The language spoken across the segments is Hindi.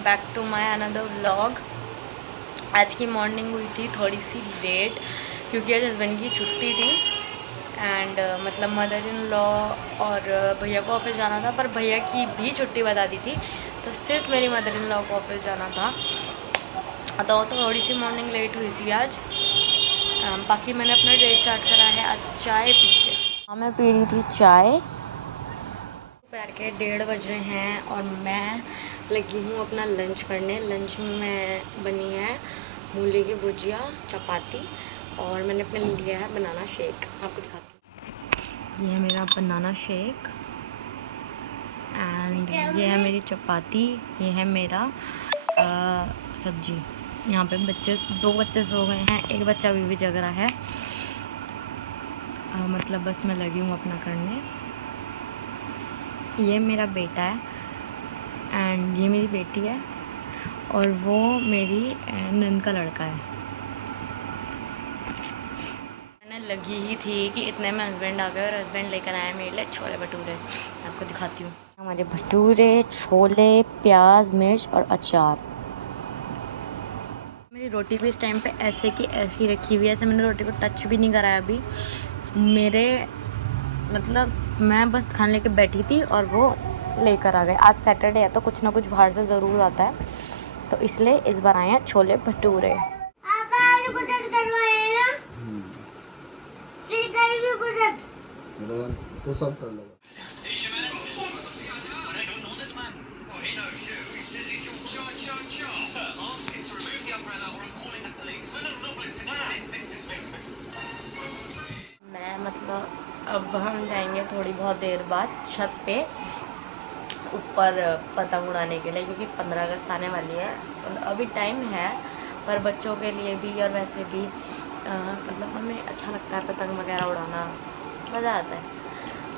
Welcome back to my another vlog. आज की मॉर्निंग हुई थी थोड़ी सी लेट क्योंकि आज हस्बैंड की छुट्टी थी एंड मतलब मदर इन लॉ और भैया को ऑफिस जाना था, पर भैया की भी छुट्टी बता दी थी तो सिर्फ मेरी मदर इन लॉ को ऑफिस जाना था। तो थोड़ी सी मॉर्निंग लेट हुई थी आज। बाकी मैंने अपना डे स्टार्ट करा है आज चाय पी के। हाँ, मैं पी रही थी चाय। दोपहर के 1:30 बज रहे हैं और मैं लगी हूँ अपना लंच करने। लंच में बनी है मूली की भुजिया, चपाती और मैंने अपने लिए लिया है बनाना शेक। आपको दिखाती हूँ। ये है मेरा बनाना शेक एंड ये है मेरी चपाती, ये है मेरा सब्जी। यहाँ पे दो बच्चे सो गए हैं, एक बच्चा अभी भी जग रहा है। मतलब बस मैं लगी हूँ अपना करने। ये मेरा बेटा है एंड ये मेरी बेटी है और वो मेरी नंद का लड़का है। मैंने लगी ही थी कि इतने में हस्बैंड आ गए और हस्बैंड लेकर आए मेरे लिए छोले भटूरे। आपको दिखाती हूँ हमारे भटूरे, छोले, प्याज, मिर्च और अचार। मेरी रोटी भी इस टाइम पे ऐसे की ऐसी रखी हुई है, ऐसे मैंने रोटी को टच भी नहीं कराया अभी। मेरे मतलब मैं बस खाने लेके बैठी थी और वो लेकर आ गए। आज सैटरडे है तो कुछ ना कुछ बाहर से ज़रूर आता है, तो इसलिए इस बार आए हैं छोले भटूरे। मैं मतलब अब हम जाएंगे थोड़ी बहुत देर बाद छत पे ऊपर पतंग उड़ाने के लिए, क्योंकि 15 अगस्त आने वाली है। अभी टाइम है पर बच्चों के लिए भी और वैसे भी मतलब हमें अच्छा लगता है पतंग वगैरह उड़ाना, मज़ा आता है।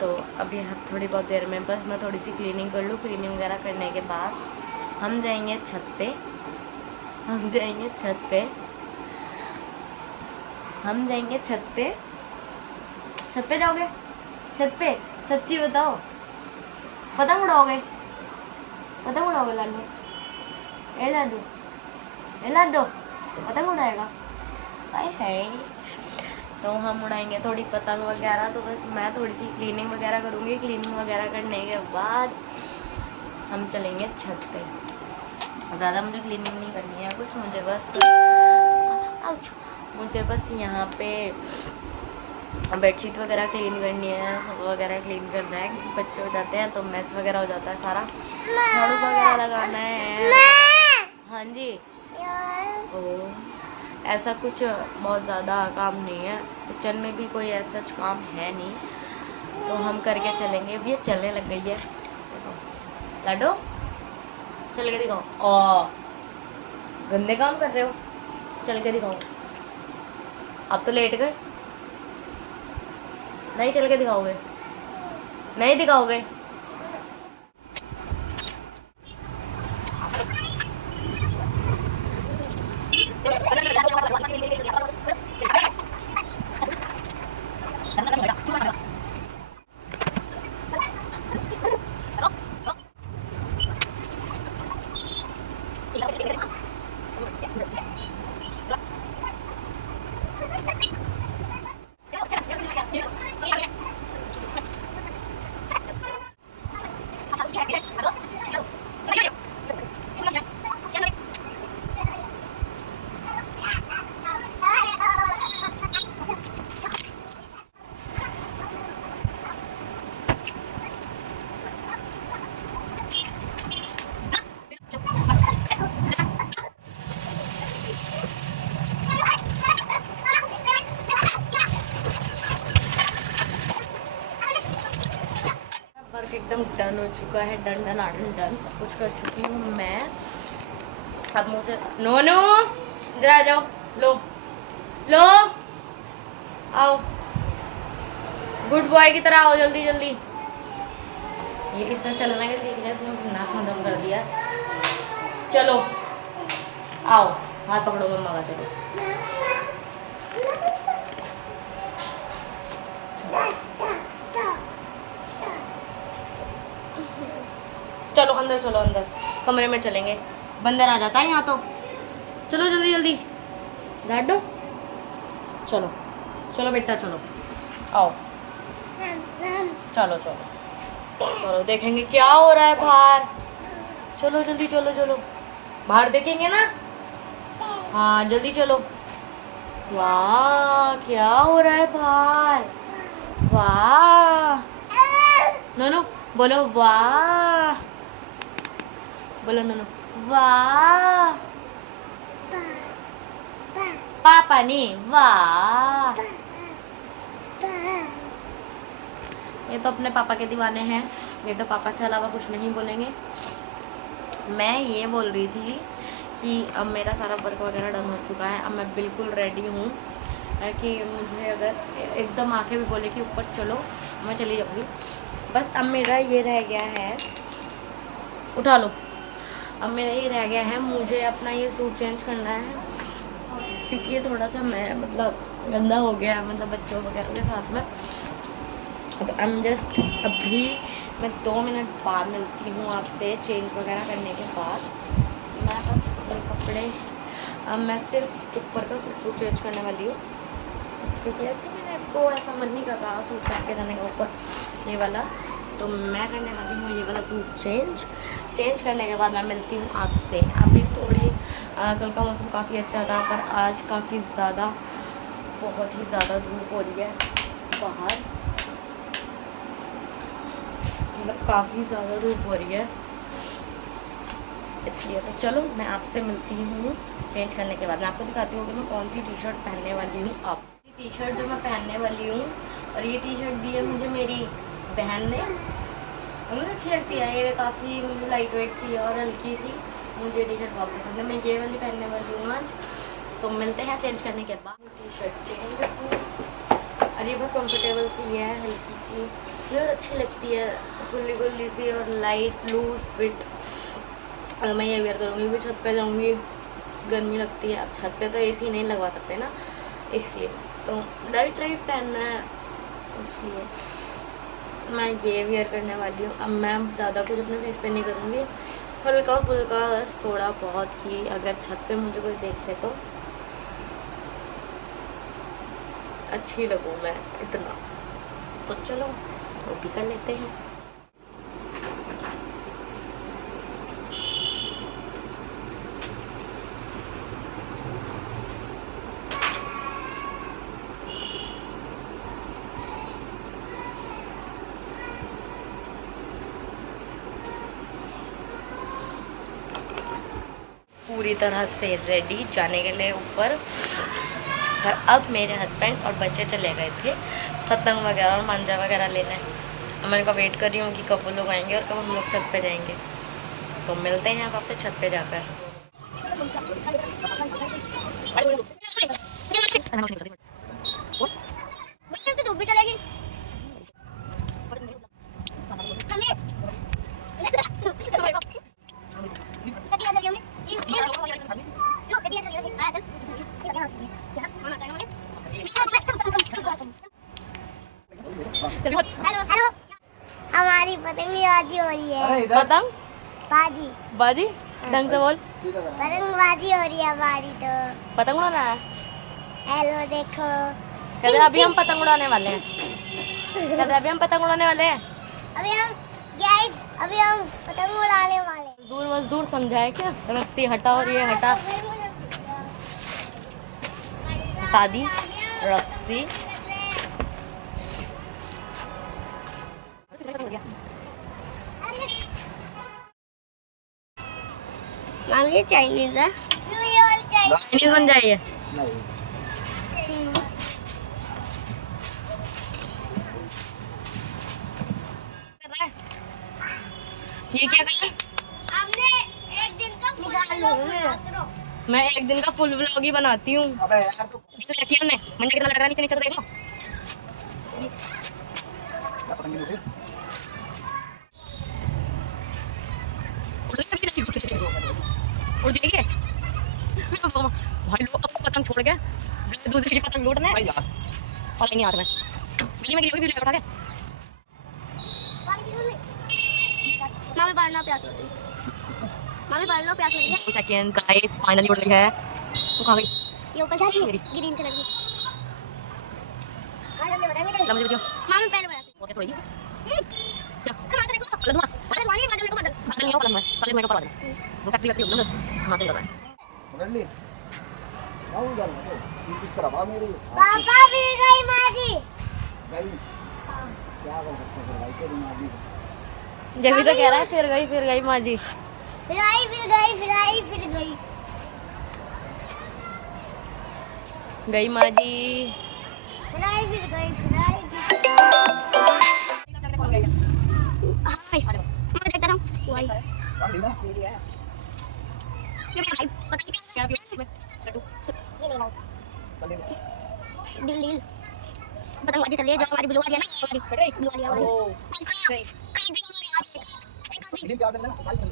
तो अभी हम थोड़ी बहुत देर में बस मैं थोड़ी सी क्लीनिंग कर लूँ। क्लीनिंग वगैरह करने के बाद हम जाएंगे छत पे। हम जाएंगे छत पे हम जाएंगे छत पे। छत पे जाओगे? छत पे सच्ची बताओ, पतंग उड़ाओगे? पतंग उड़ाओगे लाडो? ए लाडो, ए लाडो पतंग उड़ाएगा? हाय हाय। तो हम उड़ाएंगे थोड़ी पतंग वगैरह। तो बस मैं थोड़ी सी क्लीनिंग वगैरह करूँगी। क्लीनिंग वगैरह करने के बाद हम चलेंगे छत पे। ज़्यादा मुझे क्लीनिंग नहीं करनी है कुछ, मुझे बस यहाँ पे बेडशीट वगैरह क्लीन करनी है, सब वगैरह क्लीन करना है। बच्चे हो जाते हैं तो मैस वगैरह हो जाता है सारा। झाड़ू वगैरह लगाना है। हाँ जी। ओ, ऐसा कुछ बहुत ज़्यादा काम नहीं है, किचन में भी कोई ऐसा काम है नहीं, तो हम करके चलेंगे। अब ये चलने लग गई है, लाडो चल के दिखाओ। ओ, गंदे काम कर रहे हो, चल के दिखाओ। अब तो लेट गए, नहीं चल के दिखाओगे? नहीं दिखाओगे? वर्क एकदम डन हो चुका है। डन सब कुछ कर चुकी हूँ मैं। अब मुझे नो इधर आ जाओ। लो आओ, गुड बॉय की तरह आओ, जल्दी जल्दी। ये इस तरह चलना के सीख लिया, इसने नाक खत्म कर दिया। चलो आओ, हाथ पकड़ो मम्मा का। चलो चलो अंदर, चलो अंदर कमरे में चलेंगे। बंदर आ जाता है यहाँ तो। चलो जल्दी जल्दी गाडो, चलो चलो बेटा चलो, आओ चलो चलो चलो, देखेंगे क्या हो रहा है बाहर। चलो जल्दी चलो चलो, बाहर देखेंगे ना। हाँ जल्दी चलो। वाह क्या हो रहा है बाहर, वाह। नोनो बोलो वाह, बोलो नोनो वाह। पापा नहीं वाह। ये तो अपने पापा के दीवाने हैं, ये तो पापा से अलावा कुछ नहीं बोलेंगे। मैं ये बोल रही थी कि अब मेरा सारा वर्क वगैरह डन हो चुका है, अब मैं बिल्कुल रेडी हूँ कि मुझे अगर एकदम आके भी बोले कि ऊपर चलो मैं चली जाऊँगी। बस अब मेरा ये रह गया है, उठा लो, अब मेरा ये रह गया है, मुझे अपना ये सूट चेंज करना है क्योंकि ये थोड़ा सा मैं मतलब गंदा हो गया है, मतलब बच्चों वगैरह के साथ में। तो आई एम जस्ट अभी मैं 2 मिनट बाद मिलती हूँ आपसे चेंज वगैरह करने के बाद। मैं बस ये कपड़े, अब मैं सिर्फ ऊपर का सूट चेंज करने वाली हूँ क्योंकि अच्छा मैंने आपको ऐसा मन नहीं कर रहा सूट पहन के जाने का ऊपर ये वाला। तो मैं करने वाली हूँ ये वाला सूट चेंज करने के बाद मैं मिलती हूँ आपसे। अभी थोड़ी कल का मौसम काफ़ी अच्छा था पर आज काफ़ी ज़्यादा, बहुत ही ज़्यादा धूप हो रही है बाहर, मतलब काफ़ी ज़्यादा धूप हो रही है इसलिए। तो चलो मैं आपसे मिलती हूँ चेंज करने के बाद। मैं आपको दिखाती हूँ कि मैं कौन सी टी शर्ट पहनने वाली हूँ। अब टी शर्ट जो मैं पहनने वाली हूँ, और ये टी शर्ट दी है मुझे मेरी बहन ने, मुझे अच्छी लगती है ये, काफ़ी मुझे लाइट वेट सी है और हल्की सी, मुझे टी शर्ट बहुत पसंद है। मैं ये वाली पहनने वाली हूँ आज। तो मिलते हैं चेंज करने के बाद। टी शर्ट चेंज और ये बहुत कंफर्टेबल सी है, हल्की सी, मुझे बहुत अच्छी लगती है, खुली खुली सी और लाइट लूज फिट। मैं ये वेयर करूँगी क्योंकि छत पे जाऊँगी, गर्मी लगती है। अब छत पे तो एसी नहीं लगवा सकते ना, इसलिए तो लाइट पहनना है, इसलिए मैं ये वेयर करने वाली हूँ। अब मैं ज़्यादा कुछ अपने फेस पे नहीं करूँगी, हल्का फुल्का बस थोड़ा बहुत ही, अगर छत पे मुझे कोई देखे तो अच्छी लगूँ मैं इतना। तो चलो वो भी कर लेते हैं। पूरी तरह से रेडी जाने के लिए ऊपर। और अब मेरे हस्बैंड और बच्चे चले गए थे पतंग वगैरह और मांझा वगैरह लेने। अब मैं उनका वेट कर रही हूँ कि कब वो लोग आएंगे और कब हम लोग छत पे जाएंगे। तो मिलते हैं अब आपसे छत पे जाकर। हेलो, हमारी पतंगबाजी हो रही है। पतंग बाजी बाजी ढंग से बोल। पतंगबाजी हो रही है हमारी तो। पतंग उड़ाना है? हेलो देखो, कहते अभी हम पतंग उड़ाने वाले हैं, कहते अभी हम पतंग उड़ाने वाले हैं। अभी हम पतंग उड़ाने वाले हैं। मजदूर समझाए क्या? रस्सी हटा और ये हटा, हटा दी रस्सी। मैम ये चाइनीज है, चाइनीज बन जाइए। ये क्या कर? आपने एक दिन का मैं एक दिन का फुल व्लॉग ही बनाती हूँ। अबे यार तू हमने मंजा कितना लग रहा है, नीचे नीचे तो देख लो। उड़ जाएगी भाई, लोग अपनी पतंग छोड़ के दूसरे की पतंग लूट रहे हैं यार। और नहीं हाथ में बिजली में गिरी होगी, वीडियो उठा के मामी बाढ़ना प्यास लगी। मामी पढ़ लो, प्यास लग रही है। 2 सेकंड गाइस, फाइनली उड़ गई है। तो कहां गई? ये ऊपर जा रही है ग्रीन कलर की। हां जल्दी बता मेरे। ला मुझे दियो। मामी पहले बता। Okay sorry. क्या? अरे माता देखो। पलट दूंगा। पहले मामी बदल को बदल। पलट नहीं हो, पलट मैं को पलट। वो फैक्ट्री होगी ना, वहां से कर रहा है। पकड़ ली आऊं जाओ इस तरह आ मेरी पापा भी गई माजी। गई क्या कर सकते हैं भाई के दिमाग में जब भी तो कह रहा है फिर गई माँ जी। फिर आई फिर गई फिर आई फिर गई। गई माँ जी। फिर आई फिर गई फिर आई। हाय मैं देखता रहूं वो आई। गाड़ी ना ये मेरा भाई पता नहीं क्या क्या इसमें लड्डू ये ले लो। चलिए डील डील पतंग बाजी चलिए जो हमारी ब्लू वाली है ना हमारी ब्लू वाली हमारी। ओ कहीं गई। भी हमारी आ रही है। कहीं दिन क्या से ना भाई चल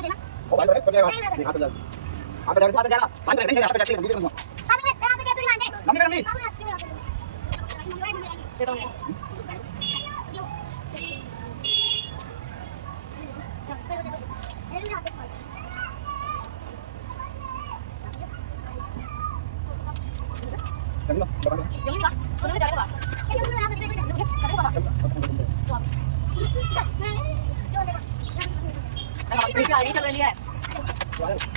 देना ओ भाई बड़े जाएगा यहां पे जाओ आप जाओ पास जाना पास नहीं यहां पे जाके बीच में पापा मैं पे दे दूं लाने। मम्मी मम्मी दे दो। चलो चलो जल्दी बा, सुनो जा रहा है। अपनी गाड़ी चल रही है। थोड़ा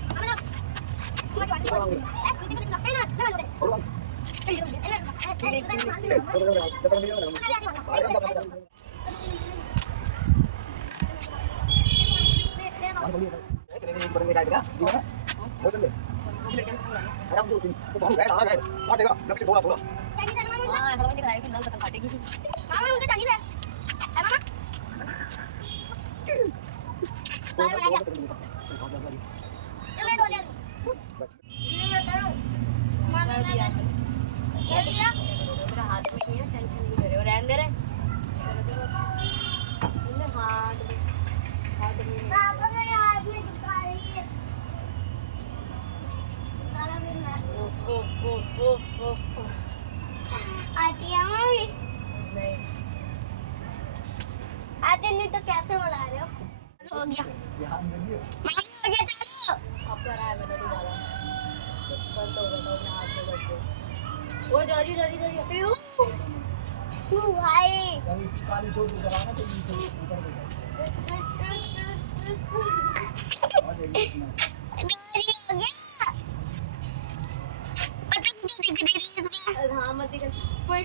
हाँ ऐसा लग रहा है कि नल खत्म काटेगी। मेरा हाथ में नहीं है, टेंशन नहीं ले रहे हो, रहने दे रहे। हाथ में ओ आती है मम्मी। नहीं आते नहीं तो कैसे उड़ा रहे हो? हो गया मामी, हो गया चलो। अब कर रहा है मैंने दोबारा बंद हो गया था अपने हाथ में लग गया। वो जा रही भाई काली चोट लगाना तो नीचे ऊपर डोरी हो गया। पता नहीं दिख रही है इसमें। हाँ मत दिख। कोई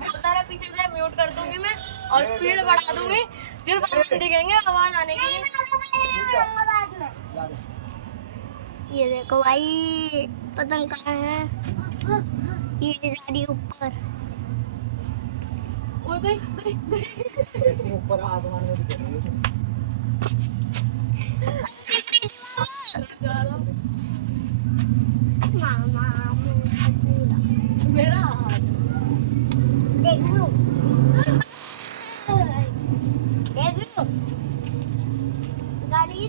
बोलता रहा पीछे से म्यूट कर दूंगी मैं और स्पीड बढ़ा दूंगी, सिर्फ आवाज दिखेंगे आवाज आने के लिए। ये देखो भाई पतंग कहाँ है? ये जा रही ऊपर। वो गई ऊपर आसमान में दिख रही है मामा मेरा हाथ देखो गाड़ी